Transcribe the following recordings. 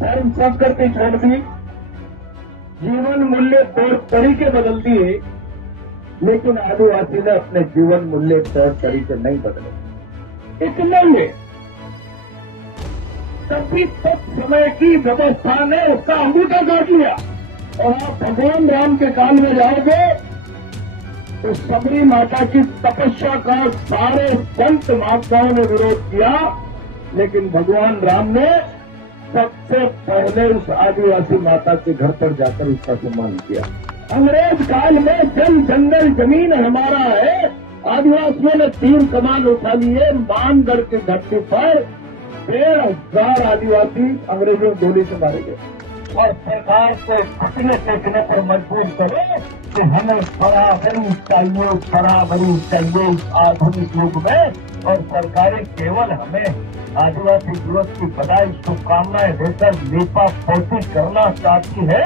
धर्म संस्कृति छोड़ दी, जीवन मूल्य तौर तरीके बदल दिए, लेकिन आदिवासी ने अपने जीवन मूल्य तौर तरीके नहीं बदले। इसलिए तभी तक समय की व्यवस्था ने उसका अंगूठा काट लिया। और आप भगवान राम के काल में जाओगे तो सबरी माता की तपस्या का सारे संत महात्माओं ने विरोध किया, लेकिन भगवान राम ने सबसे पहले उस आदिवासी माता के घर पर जाकर उसका सम्मान किया। अंग्रेज काल में जल जंगल जमीन हमारा है, आदिवासियों ने 3 कमान उठा लिए। मानगढ़ की धरती पर 1,500 आदिवासी अंग्रेजों की गोली से मारे गए और सरकार को घुटने टेकने पर मजबूर करे कि हमें बराबरी चाहिए इस आधुनिक युग में। और सरकारें केवल हमें आदिवासी दिवस की बधाई शुभकामनाएं देकर लेपा पोती करना चाहती है,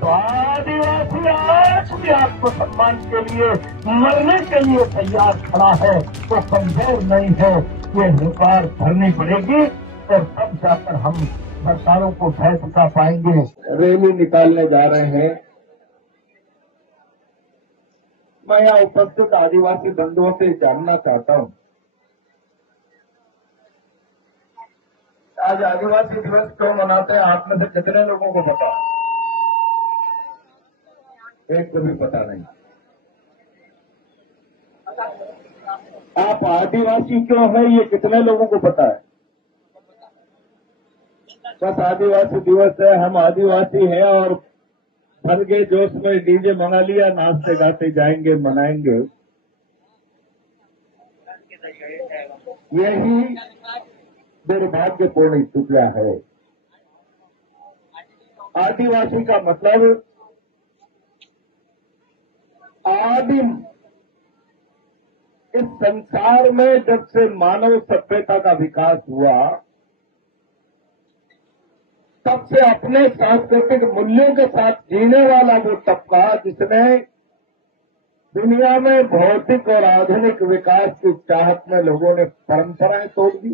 तो आदिवासी आज भी आत्मसम्मान के लिए मरने के लिए तैयार खड़ा है, तो कमजोर नहीं है। ये हुकार भरनी पड़ेगी और तब जाकर हम सरकारों को भय दिखा पाएंगे। रैली निकालने जा रहे हैं। मैं यहाँ उपस्थित आदिवासी बंधुओं से जानना चाहता हूँ, आज आदिवासी दिवस क्यों मनाते हैं? आप में से कितने लोगों को पता है? एक को भी पता नहीं। आप आदिवासी क्यों है ये कितने लोगों को पता है? बस आदिवासी दिवस है, हम आदिवासी हैं और भर के जोश में डीजे मंगा लिया, नाचते गाते जाएंगे, मनाएंगे। यही दुर्भाग्यपूर्ण स्थितियां है। आदिवासी का मतलब आदिम। इस संसार में जब से मानव सभ्यता का विकास हुआ, तब से अपने सांस्कृतिक मूल्यों के साथ जीने वाला वो तबका जिसने दुनिया में भौतिक और आधुनिक विकास की चाहत में लोगों ने परंपराएं तोड़ दी,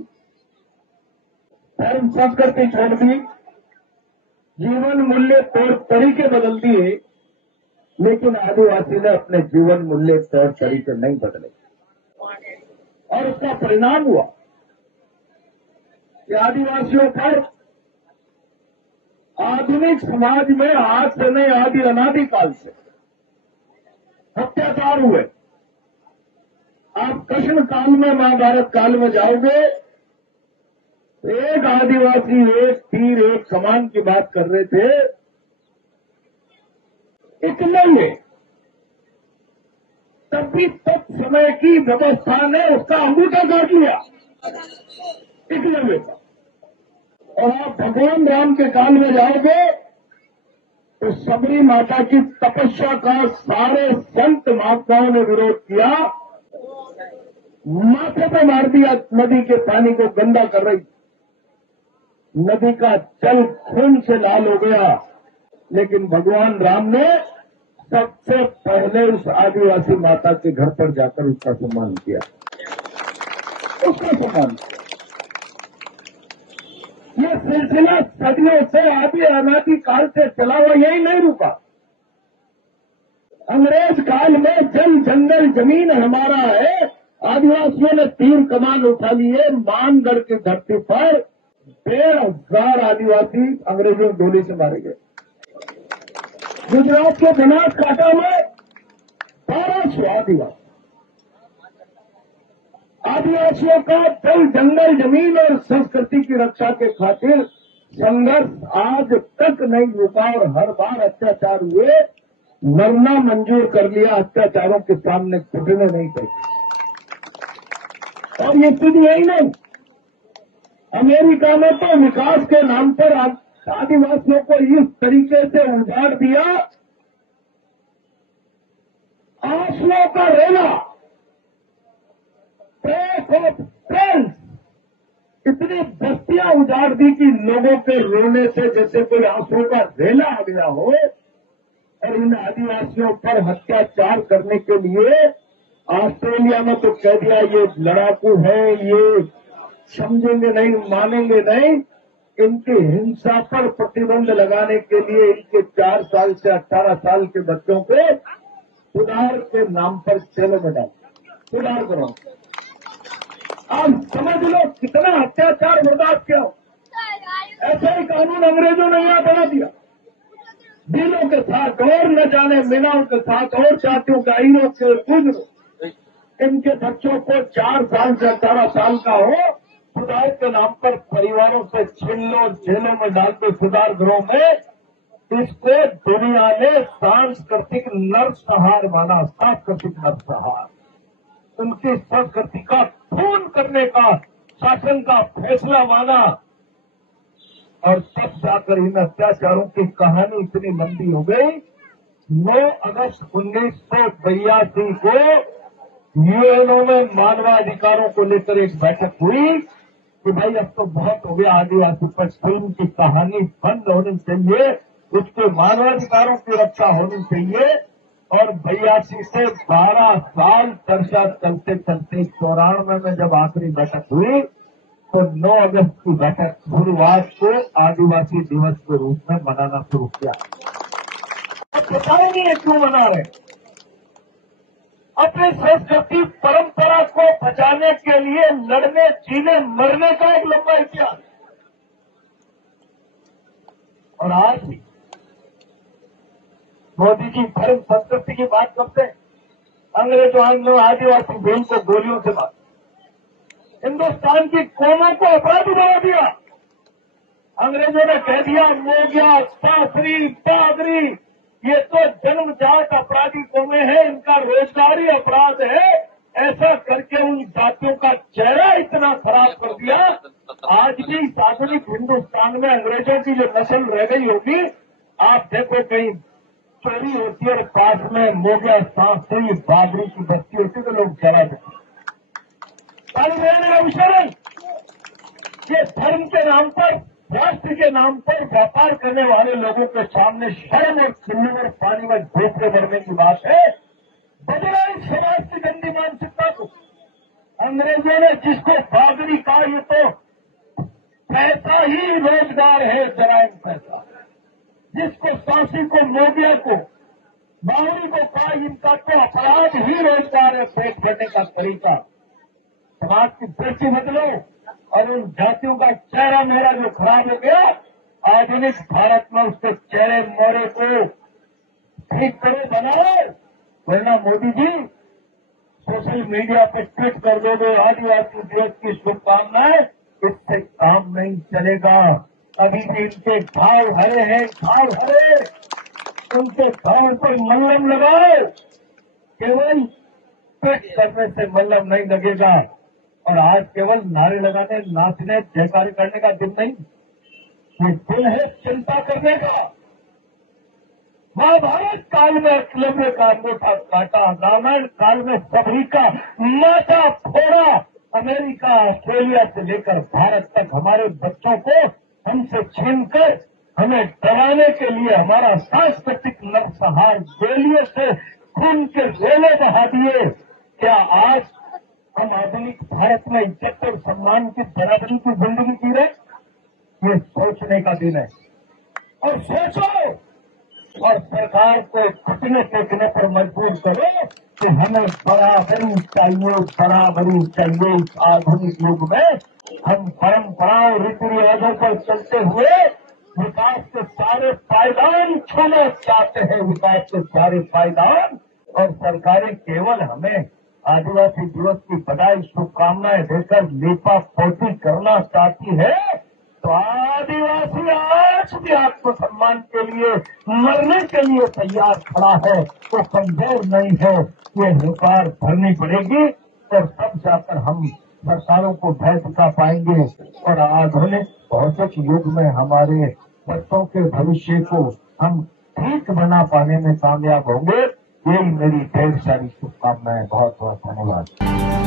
धर्म संस्कृति छोड़ दी, जीवन मूल्य तौर तरीके बदल दिए, लेकिन आदिवासी ने अपने जीवन मूल्य तौर तरीके नहीं बदले। और उसका परिणाम हुआ कि आदिवासियों पर आधुनिक समाज में आज से नहीं, आदि अनादि काल से अत्याचार हुए। आप कृष्ण काल में, महाभारत काल में जाओगे, एक आदिवासी एक तीर एक कमान की बात कर रहे थे। इसलिए तभी तक समय की व्यवस्था ने उसका अंगूठा काट लिया। इसलिए और आप भगवान राम के काल में जाओगे तो सबरी माता की तपस्या का सारे संत महात्माओं ने विरोध किया, माथे पे मार दिया। नदी के पानी को गंदा कर रही, नदी का जल खून से लाल हो गया, लेकिन भगवान राम ने सबसे पहले उस आदिवासी माता के घर पर जाकर उसका सम्मान किया, उसका सम्मान किया। ये सिलसिला सदियों से आदि अनादि काल से चला हुआ, यही नहीं रुका। अंग्रेज काल में जल जंगल जमीन हमारा है, आदिवासियों ने 3 कमान उठा लिए। मानगढ़ की धरती पर 1,500 आदिवासी अंग्रेजों की गोली से मारे गए। गुजरात के बनासकांठा में 1200 आदिवासी। आदिवासियों का जल जंगल जमीन और संस्कृति की रक्षा के खातिर संघर्ष आज तक नहीं रुका और हर बार अत्याचार हुए, मरना मंजूर कर लिया, अत्याचारों के सामने घुटने नहीं चाहिए। और ये स्थिति यही नहीं, अमेरिका में तो विकास के नाम पर आदिवासियों को इस तरीके से उजाड़ दिया। आंसुओं का रेला, इतनी बस्तियां उजाड़ दी कि लोगों के रोने से जैसे कोई आंसुओं का रेला आ गया हो। और इन आदिवासियों पर अत्याचार करने के लिए ऑस्ट्रेलिया में तो कह दिया ये लड़ाकू है, ये समझेंगे नहीं, मानेंगे नहीं। इनकी हिंसा पर प्रतिबंध लगाने के लिए इनके 4 साल से 18 साल के बच्चों को सुधार के नाम पर जेलों में डाल सुधार करो। आप समझ लो कितना अत्याचार बर्दाश्त किया हो। ऐसा ही कानून अंग्रेजों ने यहां बना दिया। दिलों के साथ और न जाने मीनाओं के साथ और जातियों का हीरो के गुजरो। इनके बच्चों को 4 साल से 18 साल का हो, सुधार के नाम पर परिवारों से छीन लो, जेलों में डालते सुधार गृहों में। इसको दुनिया ने सांस्कृतिक नरसंहार माना, सांस्कृतिक नरसंहार। उनकी संस्कृति का खून करने का शासन का फैसला माना। और तब जाकर इन अत्याचारों की कहानी इतनी लंबी हो गई। 9 अगस्त 1982 को यूएनओ में मानवाधिकारों को लेकर एक बैठक हुई कि भाई अब तो बहुत हो गया, आदिवासी पर फिल्म की कहानी बंद होनी चाहिए, उसके मानवाधिकारों की रक्षा होनी चाहिए। और 82 से 12 साल चर्चा चलते चलते 94 में जब आखिरी बैठक हुई तो 9 अगस्त की बैठक गुरुवार को आदिवासी दिवस के रूप में मनाना शुरू किया। अब पता ही नहीं है क्यों मना रहे। अपनी संस्कृति परंपरा को बचाने के लिए लड़ने, जीने, मरने का एक लंबा इतिहास। और आज भी मोदी जी धर्म संस्कृति की बात करते हैं। अंग्रेजों ने आदिवासी भील को गोलियों से मारा, हिंदुस्तान की कौमों को अपराधी बना दिया। अंग्रेजों ने कह दिया मोगिया, सासरी, बागरी ये तो जन्मजात अपराधी कौमें हैं, इनका रोजगार ही अपराध है। ऐसा करके उन जातियों का चेहरा इतना खराब कर दिया। आज भी आधुनिक हिंदुस्तान में अंग्रेजों की जो नस्ल रह गई होगी, आप देखो कहीं चोरी होती है और पास में मोगिया, सासरी, बागरी की बस्ती होती है तो लोग जरा देते। ये धर्म के नाम पर, राष्ट्र के नाम पर व्यापार करने वाले लोगों के सामने शर्म और चिल्लम और पानी में धोखे भरने की बात है। बदला इस समाज की गंदी मानसिकता को। अंग्रेजों ने जिसको बागरी कहा, ये तो पैसा ही रोजगार है, जराइम पैसा। जिसको सांसी को, मोगिया को, बागरी को कहा, इनका तो अपराध ही रोजगार है, पेट भरने का तरीका। समाज की दृष्टि बदलो और उन जातियों का चेहरा मेरा जो खराब हो गया, आधुनिक भारत में उसके चेहरे मोहरे को ठीक करो, बनाओ। वरना मोदी जी सोशल मीडिया पर ट्वीट कर दोगे आदिवासी दिवस की शुभकामनाएं, इससे काम नहीं चलेगा। अभी भी इनके घाव हरे हैं, घाव हरे। उनके घाव पर मल्लम लगाओ। केवल ट्वीट करने से मल्लम नहीं लगेगा। और आज केवल नारे लगाने, नाचने, जयकारी करने का दिन नहीं, ये दिन है चिंता करने का। महाभारत काल में एकलव्य का अंगूठा काटा, रामायण काल में सबरी का माथा फोड़ा। अमेरिका, ऑस्ट्रेलिया से लेकर भारत तक हमारे बच्चों को हमसे छीनकर हमें डराने के लिए हमारा सांस्कृतिक नरसंहार गोलियों से खून के रोले बहा दिए। क्या आज हम आधुनिक भारत में इज्जत और सम्मान की बराबरी की जिंदगी जी रहे? ये सोचने का दिन है। और सोचो और सरकार को घुटने टेकने पर मजबूर करो कि हमें बराबरी चाहिए, बराबरी चाहिए। इस आधुनिक युग में हम परंपराओं, रीति रिवाजों पर चलते हुए विकास के सारे पायदान छूना चाहते हैं, विकास के सारे पायदान। और सरकारें केवल हमें आदिवासी दिवस की बधाई, शुभकामनाएं देकर लेपा पोती करना चाहती है। तो आदिवासी आज भी आत्मसम्मान के लिए, मरने के लिए तैयार खड़ा है, तो कमजोर नहीं है। ये हुंकार भरनी पड़ेगी और तब जाकर हम सरकारों को भय दिखा पाएंगे और आधुनिक भौतिक युग में हमारे बच्चों के भविष्य को हम ठीक बना पाने में कामयाब होंगे। यही मेरी ढेर सारी शुभकामनाएं। बहुत बहुत धन्यवाद।